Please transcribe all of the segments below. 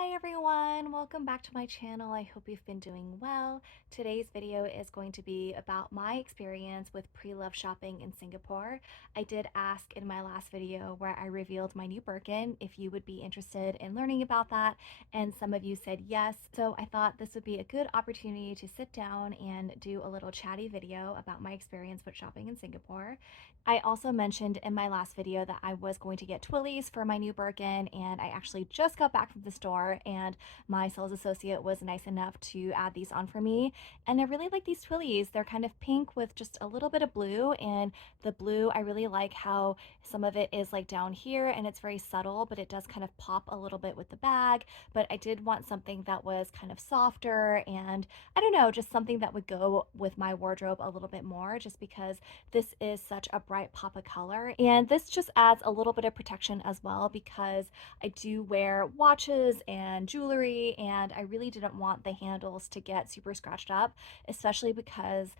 Hi everyone, welcome back to my channel. I hope you've been doing well. Today's video is going to be about my experience with pre-love shopping in Singapore. I did ask in my last video where I revealed my new Birkin if you would be interested in learning about that, and some of you said yes. So I thought this would be a good opportunity to sit down and do a little chatty video about my experience with shopping in Singapore. I also mentioned in my last video that I was going to get twillies for my new Birkin, and I actually just got back from the store and my sales associate was nice enough to add these on for me. And I really like these twillies. They're kind of pink with just a little bit of blue, and the blue, I really like how some of it is like down here and it's very subtle, but it does kind of pop a little bit with the bag. But I did want something that was kind of softer and I don't know, just something that would go with my wardrobe a little bit more, just because this is such a bright pop of color. And this just adds a little bit of protection as well, because I do wear watches and jewelry and I really didn't want the handles to get super scratched up, especially because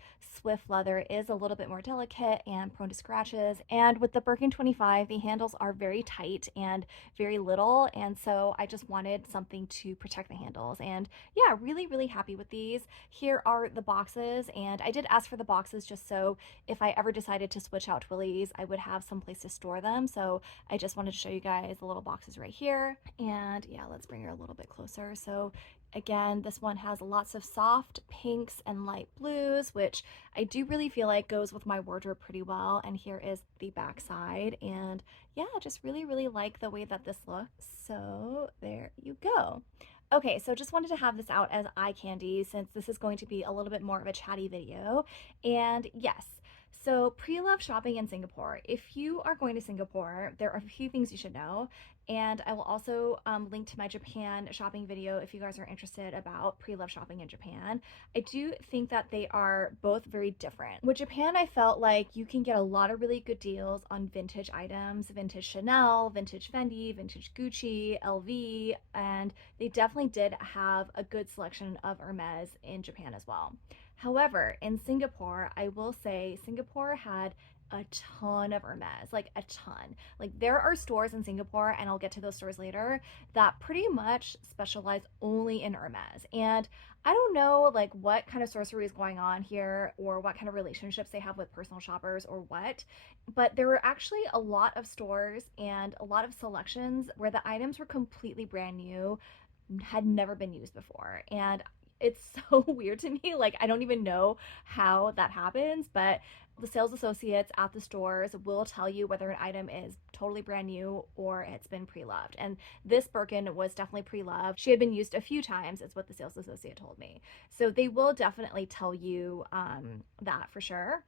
Swift leather is a little bit more delicate and prone to scratches. And with the Birkin 25, the handles are very tight and very little, and so I just wanted something to protect the handles. And yeah, really happy with these. Here are the boxes, and I did ask for the boxes just so if I ever decided to switch out twillies, I would have some place to store them. So I just wanted to show you guys the little boxes right here. And yeah, let's bring her a little bit closer. So again, this one has lots of soft pinks and light blues, which I do really feel like goes with my wardrobe pretty well. And here is the back side. And yeah, just really like the way that this looks. So there you go. Okay, so just wanted to have this out as eye candy since this is going to be a little bit more of a chatty video. And yes, so pre-love shopping in Singapore. If you are going to Singapore, there are a few things you should know. And I will also link to my Japan shopping video if you guys are interested about pre-love shopping in Japan. I do think that they are both very different. With Japan, I felt like you can get a lot of really good deals on vintage items, vintage Chanel, vintage Fendi, vintage Gucci, LV, and they definitely did have a good selection of Hermes in Japan as well. However, in Singapore, I will say Singapore had a ton of Hermes, like a ton. Like there are stores in Singapore, and I'll get to those stores later, that pretty much specialize only in Hermes. And I don't know like what kind of sorcery is going on here or what kind of relationships they have with personal shoppers or what, but there were actually a lot of stores and a lot of selections where the items were completely brand new, had never been used before. And it's so weird to me. Like, I don't even know how that happens, but the sales associates at the stores will tell you whether an item is totally brand new or it's been pre-loved. And this Birkin was definitely pre-loved. She had been used a few times, is what the sales associate told me. So they will definitely tell you that for sure.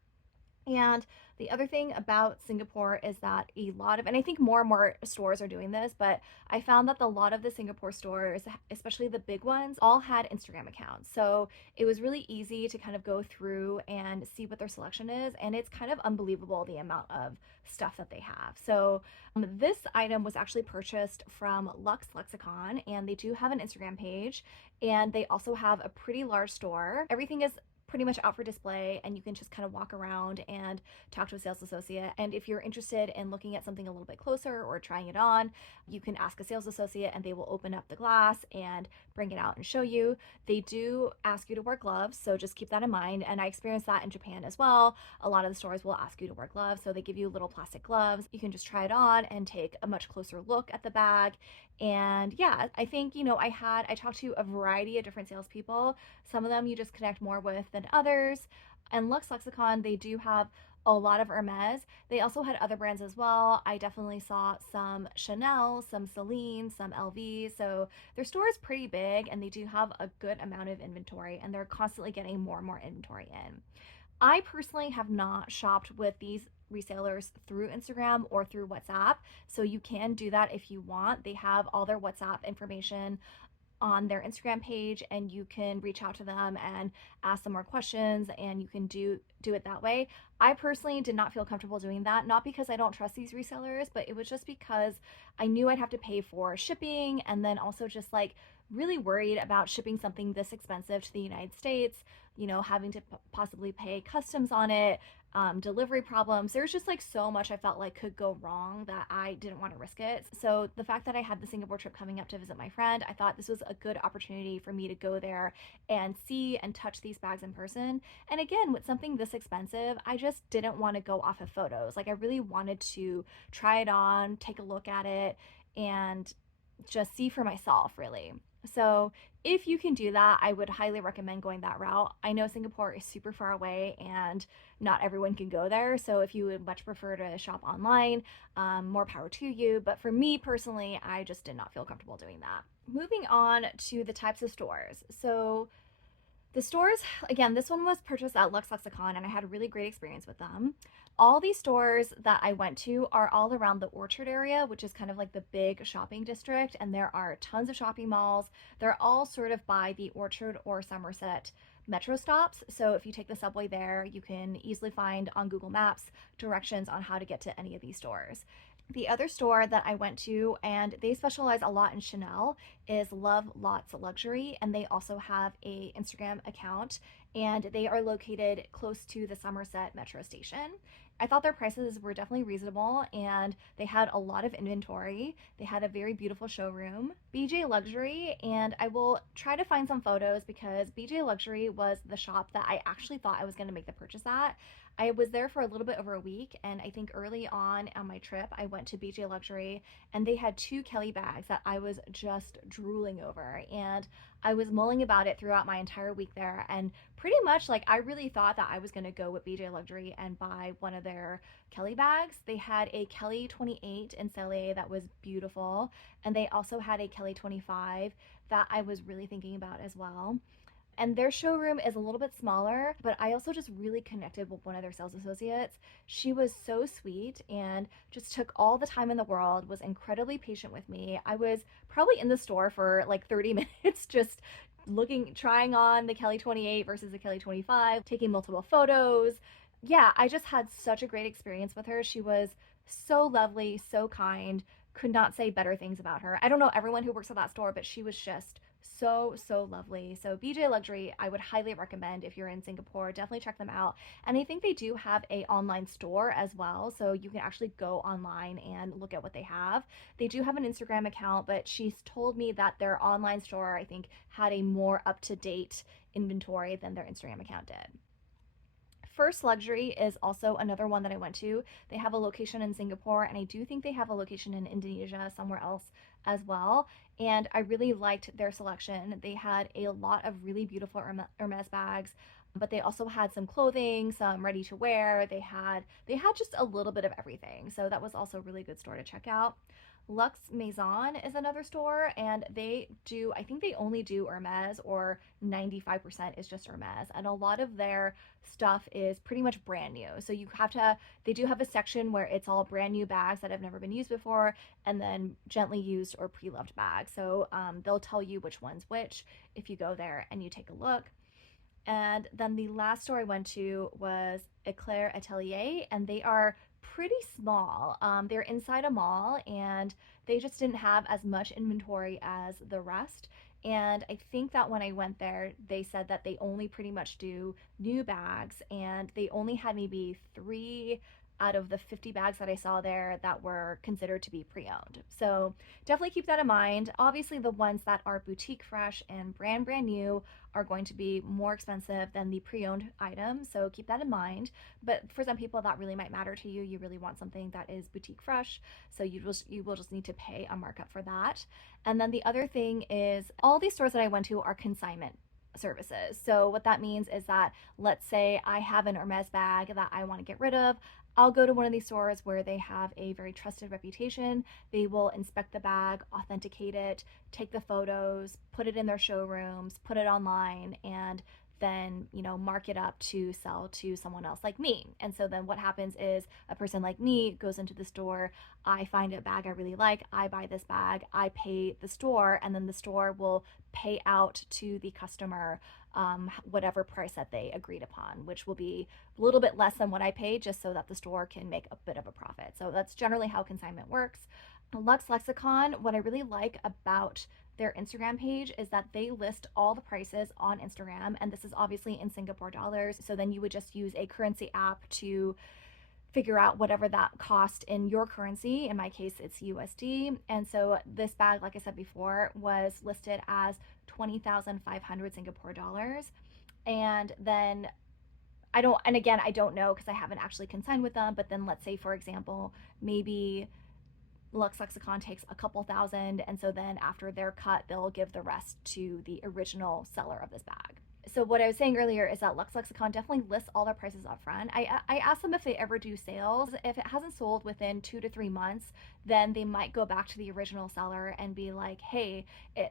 And the other thing about Singapore is that a lot of, and I think more and more stores are doing this, but I found that a lot of the Singapore stores, especially the big ones, all had Instagram accounts. So it was really easy to kind of go through and see what their selection is. And it's kind of unbelievable the amount of stuff that they have. So this item was actually purchased from Lux Lexicon, and they do have an Instagram page, and they also have a pretty large store. Everything is pretty much out for display, and you can just kind of walk around and talk to a sales associate. And if you're interested in looking at something a little bit closer or trying it on, you can ask a sales associate and they will open up the glass and bring it out and show you. They do ask you to wear gloves, so just keep that in mind. And I experienced that in Japan as well. A lot of the stores will ask you to wear gloves, so they give you little plastic gloves. You can just try it on and take a much closer look at the bag. And yeah, I think, you know, I talked to a variety of different salespeople. Some of them you just connect more with than others. And Lux Lexicon, they do have a lot of Hermes. They also had other brands as well. I definitely saw some Chanel, some Celine, some LV. So their store is pretty big and they do have a good amount of inventory, and they're constantly getting more and more inventory in. I personally have not shopped with these resellers through Instagram or through WhatsApp, so you can do that if you want. They have all their WhatsApp information on their Instagram page, and you can reach out to them and ask them more questions, and you can do it that way. I personally did not feel comfortable doing that, not because I don't trust these resellers, but it was just because I knew I'd have to pay for shipping, and then also just like really worried about shipping something this expensive to the United States, you know, having to possibly pay customs on it. delivery problems. There's just like so much I felt like could go wrong that I didn't want to risk it. So the fact that I had the Singapore trip coming up to visit my friend, I thought this was a good opportunity for me to go there and see and touch these bags in person. And again, with something this expensive, I just didn't want to go off of photos. Like I really wanted to try it on, take a look at it, and just see for myself, really. So, if you can do that, I would highly recommend going that route. I know Singapore is super far away and not everyone can go there. So, if you would much prefer to shop online, more power to you. But for me personally, I just did not feel comfortable doing that. Moving on to the types of stores. So, the stores, again, this one was purchased at Lux Lexicon and I had a really great experience with them. All these stores that I went to are all around the Orchard area, which is kind of like the big shopping district, and there are tons of shopping malls. They're all sort of by the Orchard or Somerset metro stops. So if you take the subway there, you can easily find on Google Maps directions on how to get to any of these stores. The other store that I went to, and they specialize a lot in Chanel, is Love Lots Luxury, and they also have a Instagram account, and they are located close to the Somerset Metro station. I thought their prices were definitely reasonable, and they had a lot of inventory. They had a very beautiful showroom. BJ Luxury, and I will try to find some photos because BJ Luxury was the shop that I actually thought I was going to make the purchase at. I was there for a little bit over a week, and I think early on my trip, I went to BJ Luxury, and they had two Kelly bags that I was just drooling over. And I was mulling about it throughout my entire week there, and pretty much like I really thought that I was going to go with BJ Luxury and buy one of their Kelly bags. They had a Kelly 28 in Cellier that was beautiful, and they also had a Kelly 25 that I was really thinking about as well. And their showroom is a little bit smaller, but I also just really connected with one of their sales associates. She was so sweet and just took all the time in the world, was incredibly patient with me. I was probably in the store for like 30 minutes just looking, trying on the Kelly 28 versus the Kelly 25, taking multiple photos. Yeah, I just had such a great experience with her. She was so lovely, so kind. Could not say better things about her. I don't know everyone who works at that store, but she was just so lovely. So BJ Luxury, I would highly recommend if you're in Singapore. Definitely check them out. And I think they do have a online store as well, so you can actually go online and look at what they have. They do have an Instagram account, but she's told me that their online store, I think, had a more up-to-date inventory than their Instagram account did. First Luxury is also another one that I went to. They have a location in Singapore, and I do think they have a location in Indonesia, somewhere else as well. And I really liked their selection. They had a lot of really beautiful Hermes bags, but they also had some clothing, some ready to wear. They had just a little bit of everything. So that was also a really good store to check out. Lux Maison is another store, and I think they only do Hermes, or 95% is just Hermes. And a lot of their stuff is pretty much brand new. So they do have a section where it's all brand new bags that have never been used before, and then gently used or pre-loved bags. So they'll tell you which one's which if you go there and you take a look. And then the last store I went to was Eclair Atelier, and they are pretty small. They're inside a mall, and they just didn't have as much inventory as the rest. And I think that when I went there, they said that they only pretty much do new bags, and they only had maybe three out of the 50 bags that I saw there that were considered to be pre-owned. So definitely keep that in mind. Obviously, the ones that are boutique fresh and brand new are going to be more expensive than the pre-owned items, so keep that in mind. But for some people, that really might matter to you. You really want something that is boutique fresh, so you will just need to pay a markup for that. And then the other thing is, all these stores that I went to are consignment services. So what that means is that, let's say I have an Hermes bag that I want to get rid of. I'll go to one of these stores where they have a very trusted reputation. They will inspect the bag, authenticate it, take the photos, put it in their showrooms, put it online, and then, mark it up to sell to someone else like me. And so then what happens is a person like me goes into the store, I find a bag I really like, I buy this bag, I pay the store, and then the store will pay out to the customer whatever price that they agreed upon, which will be a little bit less than what I paid, just so that the store can make a bit of a profit. So that's generally how consignment works. Lux Lexicon, what I really like about their Instagram page is that they list all the prices on Instagram, and this is obviously in Singapore dollars. So then you would just use a currency app to figure out whatever that cost in your currency. In my case, it's USD. And so this bag, like I said before, was listed as 20,500 Singapore dollars. And then and again, I don't know because I haven't actually consigned with them, but then let's say, for example, maybe Lux Lexicon takes a couple thousand, and so then after their cut, they'll give the rest to the original seller of this bag. So what I was saying earlier is that Lux Lexicon definitely lists all their prices up front. I asked them if they ever do sales. If it hasn't sold within 2 to 3 months, then they might go back to the original seller and be like, hey,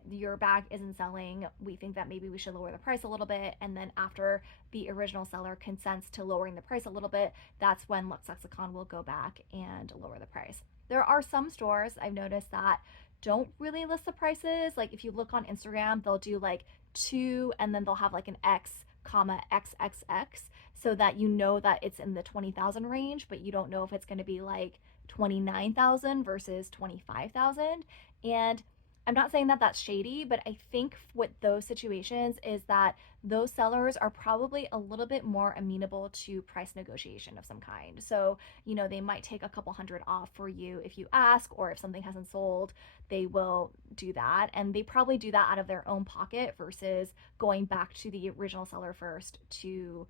your bag isn't selling. We think that maybe we should lower the price a little bit. And then after the original seller consents to lowering the price a little bit, that's when Lux Lexicon will go back and lower the price. There are some stores I've noticed that don't really list the prices. Like if you look on Instagram, they'll do like two and then they'll have like an X comma XXX so that you know that it's in the 20,000 range, but you don't know if it's going to be like 29,000 versus 25,000. And I'm not saying that that's shady, but I think with those situations is that those sellers are probably a little bit more amenable to price negotiation of some kind. So, they might take a couple hundred off for you if you ask, or if something hasn't sold, they will do that. And they probably do that out of their own pocket versus going back to the original seller first to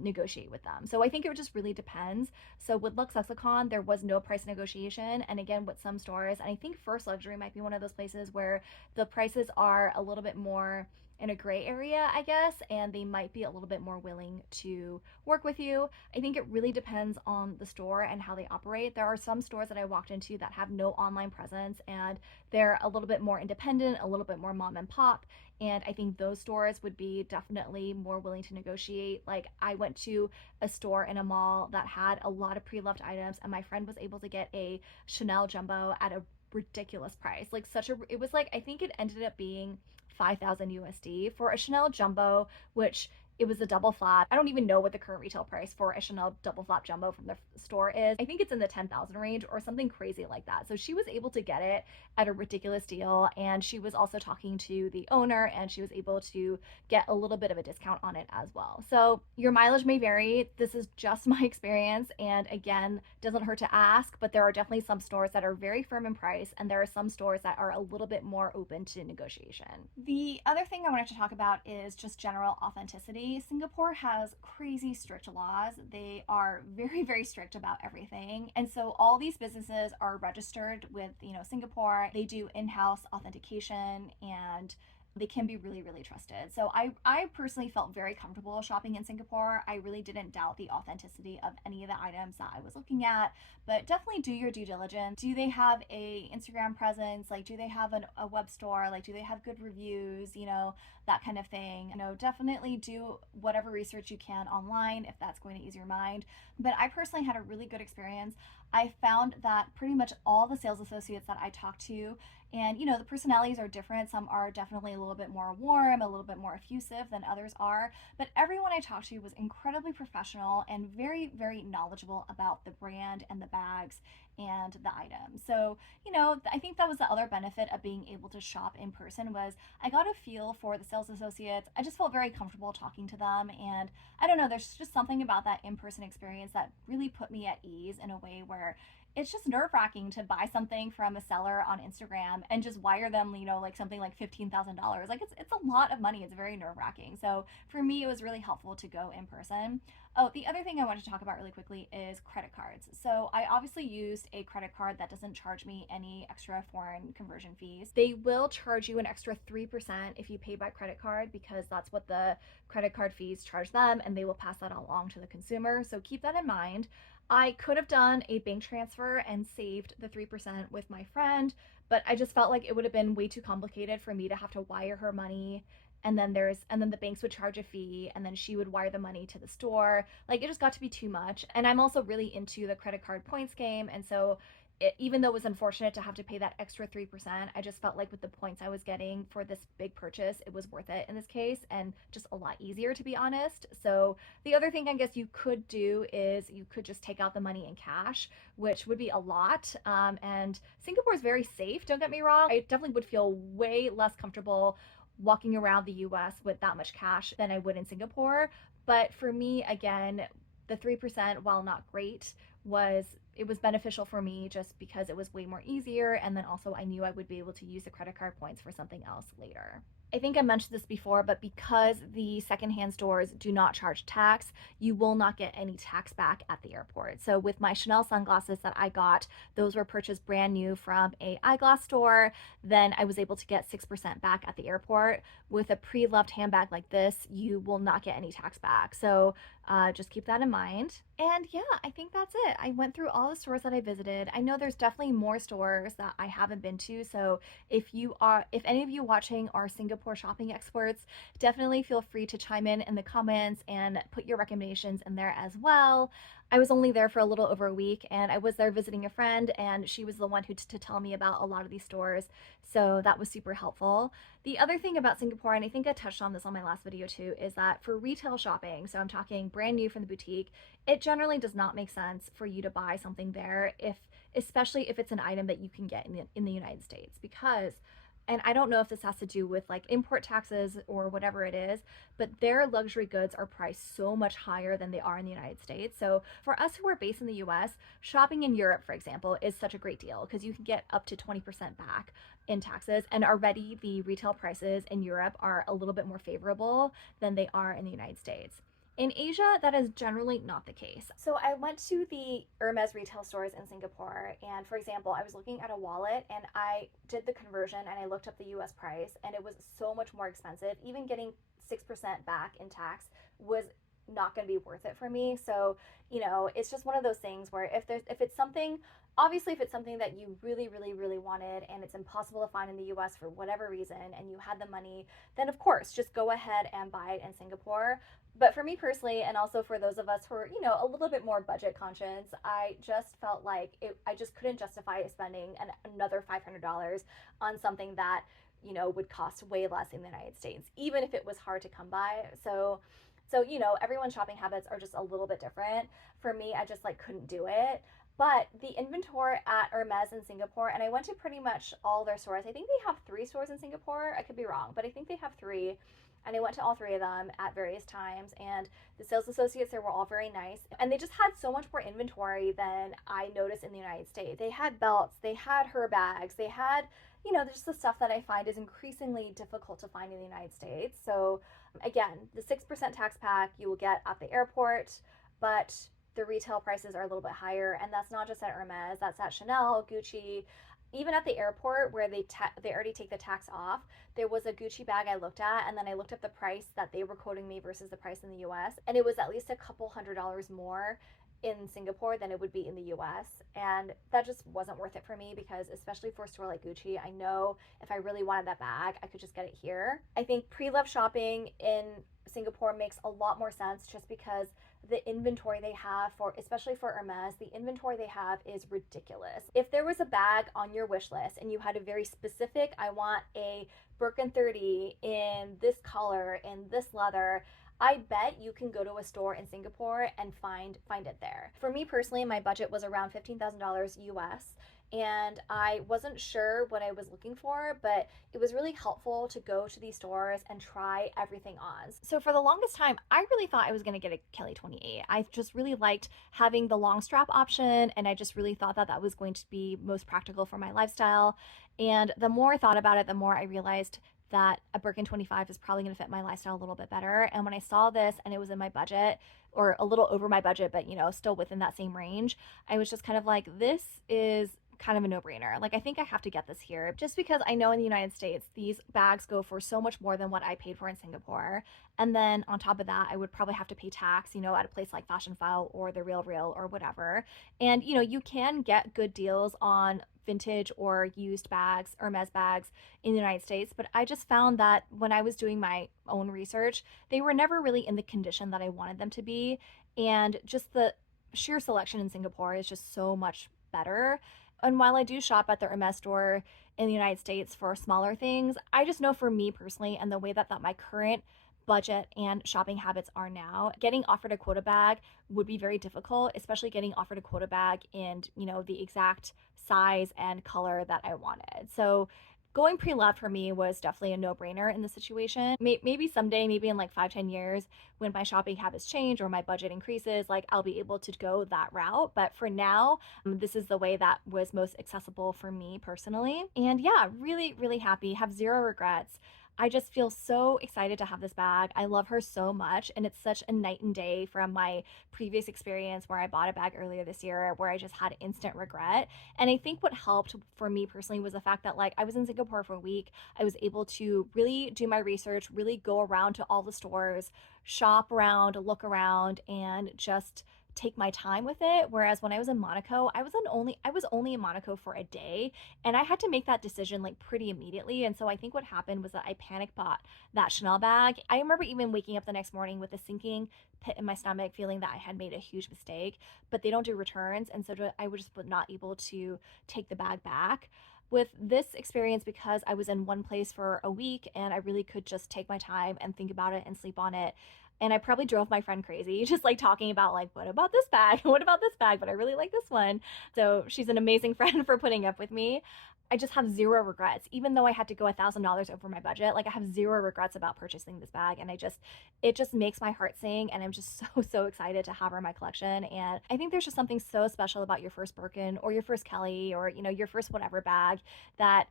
negotiate with them. So I think it just really depends. So with Lux Lexicon, there was no price negotiation. And again, with some stores, and I think First Luxury might be one of those places where the prices are a little bit more in a gray area, I guess, and they might be a little bit more willing to work with you. I think it really depends on the store and how they operate. There are some stores that I walked into that have no online presence and they're a little bit more independent, a little bit more mom and pop. And I think those stores would be definitely more willing to negotiate. Like I went to a store in a mall that had a lot of pre-loved items, and my friend was able to get a Chanel jumbo at a ridiculous price. Like it was like, I think it ended up being 5,000 USD for a Chanel jumbo, which it was a double flap. I don't even know what the current retail price for a Chanel double flap jumbo from the store is. I think it's in the 10,000 range or something crazy like that. So she was able to get it at a ridiculous deal, and she was also talking to the owner and she was able to get a little bit of a discount on it as well. So your mileage may vary. This is just my experience, and again, doesn't hurt to ask, but there are definitely some stores that are very firm in price and there are some stores that are a little bit more open to negotiation. The other thing I wanted to talk about is just general authenticity. Singapore has crazy strict laws. They are very, very strict about everything. And so all these businesses are registered with, Singapore. They do in-house authentication and they can be really, really trusted. So I personally felt very comfortable shopping in Singapore. I really didn't doubt the authenticity of any of the items that I was looking at, but definitely do your due diligence. Do they have a Instagram presence? Like, do they have a web store? Like, do they have good reviews? That kind of thing. Definitely do whatever research you can online if that's going to ease your mind. But I personally had a really good experience. I found that pretty much all the sales associates that I talked to, and the personalities are different. Some are definitely a little bit more warm, a little bit more effusive than others are. But everyone I talked to was incredibly professional and very, very knowledgeable about the brand and the bags and the items. So, I think that was the other benefit of being able to shop in person was I got a feel for the sales associates. I just felt very comfortable talking to them. And I don't know, there's just something about that in-person experience that really put me at ease in a way where it's just nerve-wracking to buy something from a seller on Instagram and just wire them, like something like $15,000. Like it's a lot of money. It's very nerve-wracking. So for me, it was really helpful to go in person. Oh, the other thing I wanted to talk about really quickly is credit cards. So I obviously used a credit card that doesn't charge me any extra foreign conversion fees. They will charge you an extra 3% if you pay by credit card because that's what the credit card fees charge them, and they will pass that along to the consumer. So keep that in mind. I could have done a bank transfer and saved the 3% with my friend, but I just felt like it would have been way too complicated for me to have to wire her money and then the banks would charge a fee, and then she would wire the money to the store. Like, it just got to be too much. And I'm also really into the credit card points game, and so even though it was unfortunate to have to pay that extra 3%, I just felt like with the points I was getting for this big purchase, it was worth it in this case, and just a lot easier, to be honest. So the other thing I guess you could do is you could just take out the money in cash, which would be a lot. And Singapore is very safe, don't get me wrong. I definitely would feel way less comfortable walking around the US with that much cash than I would in Singapore. But for me, again, the 3%, while not great, was it was beneficial for me just because it was way more easier, and then also I knew I would be able to use the credit card points for something else later. I think I mentioned this before, but because the secondhand stores do not charge tax, you will not get any tax back at the airport. So with my Chanel sunglasses that I got, those were purchased brand new from a eyeglass store. Then I was able to get 6% back at the airport. With a pre-loved handbag like this, you will not get any tax back. So just keep that in mind. And yeah, I think that's it. I went through all the stores that I visited. I know there's definitely more stores that I haven't been to. So if any of you watching are Singapore shopping experts, definitely feel free to chime in the comments and put your recommendations in there as well. I was only there for a little over a week, and I was there visiting a friend, and she was the one who to tell me about a lot of these stores. So that was super helpful. The other thing about Singapore, and I think I touched on this on my last video too, is that for retail shopping, so I'm talking brand new from the boutique, it generally does not make sense for you to buy something there, especially if it's an item that you can get in the United States, because, and I don't know if this has to do with like import taxes or whatever it is, but their luxury goods are priced so much higher than they are in the United States. So for us who are based in the US, shopping in Europe, for example, is such a great deal because you can get up to 20% back in taxes, and already the retail prices in Europe are a little bit more favorable than they are in the United States. In Asia, that is generally not the case. So I went to the Hermes retail stores in Singapore, and for example, I was looking at a wallet and I did the conversion and I looked up the US price, and it was so much more expensive. Even getting 6% back in tax was not going to be worth it for me. So, it's just one of those things where if it's something, obviously if it's something that you really, really, really wanted and it's impossible to find in the US for whatever reason and you had the money, then of course, just go ahead and buy it in Singapore. But for me personally, and also for those of us who are, a little bit more budget conscious, I just felt like I just couldn't justify spending another $500 on something that, would cost way less in the United States, even if it was hard to come by. So, everyone's shopping habits are just a little bit different. For me, I just like couldn't do it. But the inventory at Hermes in Singapore, and I went to pretty much all their stores. I think they have 3 stores in Singapore. I could be wrong, but I think they have 3. And I went to all 3 of them at various times, and the sales associates there were all very nice. And they just had so much more inventory than I noticed in the United States. They had belts, they had her bags, they had, just the stuff that I find is increasingly difficult to find in the United States. So again, the 6% tax pack you will get at the airport, but the retail prices are a little bit higher, and that's not just at Hermes, that's at Chanel, Gucci. Even at the airport where they already take the tax off, there was a Gucci bag I looked at, and then I looked up the price that they were quoting me versus the price in the US, and it was at least a couple $100 more in Singapore than it would be in the US, and that just wasn't worth it for me, because especially for a store like Gucci, I know if I really wanted that bag, I could just get it here. I think pre-love shopping in Singapore makes a lot more sense just because the inventory they have especially for Hermes, the inventory they have is ridiculous. If there was a bag on your wish list and you had a very specific, I want a Birkin 30 in this color, in this leather, I bet you can go to a store in Singapore and find it there. For me personally, my budget was around $15,000 US, and I wasn't sure what I was looking for, but it was really helpful to go to these stores and try everything on. So for the longest time, I really thought I was going to get a Kelly 28. I just really liked having the long strap option, and I just really thought that that was going to be most practical for my lifestyle. And the more I thought about it, the more I realized that a Birkin 25 is probably going to fit my lifestyle a little bit better. And when I saw this and it was in my budget, or a little over my budget, but still within that same range, I was just kind of like, this is kind of a no-brainer. Like, I think I have to get this here just because I know in the United States, these bags go for so much more than what I paid for in Singapore. And then on top of that, I would probably have to pay tax, at a place like Fashionphile or The Real Real or whatever. And, you can get good deals on vintage or used bags, Hermes bags in the United States. But I just found that when I was doing my own research, they were never really in the condition that I wanted them to be. And just the sheer selection in Singapore is just so much better. And while I do shop at the Hermes store in the United States for smaller things, I just know for me personally and the way that my current budget and shopping habits are now, getting offered a quota bag would be very difficult, especially getting offered a quota bag in, the exact size and color that I wanted. So going pre-loved for me was definitely a no-brainer in the situation. Maybe someday, maybe in like 5-10 years, when my shopping habits change or my budget increases, like I'll be able to go that route. But for now, this is the way that was most accessible for me personally. And yeah, really, really happy, have zero regrets. I just feel so excited to have this bag. I love her so much, and it's such a night and day from my previous experience where I bought a bag earlier this year where I just had instant regret. And I think what helped for me personally was the fact that like I was in Singapore for a week. I was able to really do my research, really go around to all the stores, shop around, look around, and just take my time with it. Whereas when I was in Monaco, I was only in Monaco for a day, and I had to make that decision like pretty immediately. And so I think what happened was that I panic bought that Chanel bag. I remember even waking up the next morning with a sinking pit in my stomach, feeling that I had made a huge mistake. But they don't do returns, and so I was just not able to take the bag back. With this experience, because I was in one place for a week and I really could just take my time and think about it and sleep on it, and I probably drove my friend crazy, just like talking about like, what about this bag? What about this bag? But I really like this one. So she's an amazing friend for putting up with me. I just have zero regrets, even though I had to go $1,000 over my budget. Like I have zero regrets about purchasing this bag, and it just makes my heart sing, and I'm just so excited to have her in my collection. And I think there's just something so special about your first Birkin or your first Kelly or your first whatever bag that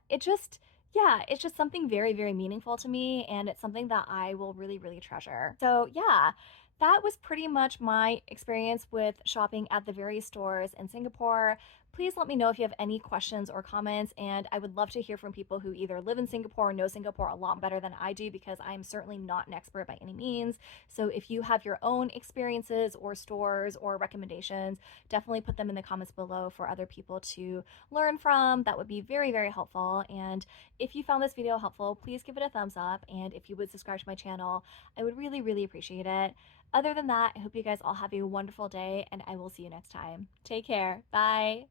yeah, it's just something very, very meaningful to me, and it's something that I will really, really treasure. So, yeah, that was pretty much my experience with shopping at the various stores in Singapore. Please let me know if you have any questions or comments, and I would love to hear from people who either live in Singapore or know Singapore a lot better than I do, because I'm certainly not an expert by any means. So if you have your own experiences or stores or recommendations, definitely put them in the comments below for other people to learn from. That would be very, very helpful. And if you found this video helpful, please give it a thumbs up, and if you would subscribe to my channel, I would really, really appreciate it. Other than that, I hope you guys all have a wonderful day, and I will see you next time. Take care. Bye.